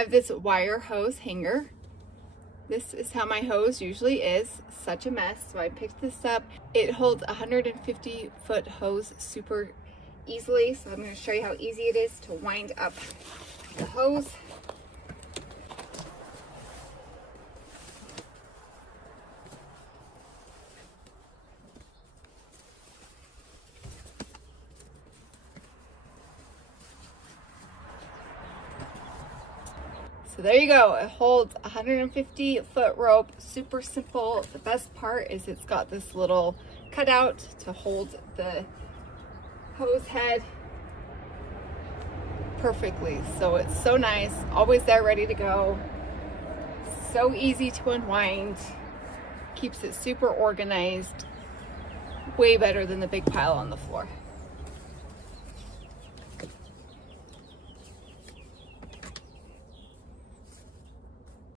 have this wire hose hanger. This is how my hose usually is, such a mess. So I picked this up. It holds 150-foot hose super easily. So I'm going to show you how easy it is to wind up the hose. So there you go. It holds 150-foot rope, super simple. The best part is it's got this little cutout to hold the hose head perfectly. So it's so nice, always there ready to go. So easy to unwind, keeps it super organized, way better than the big pile on the floor.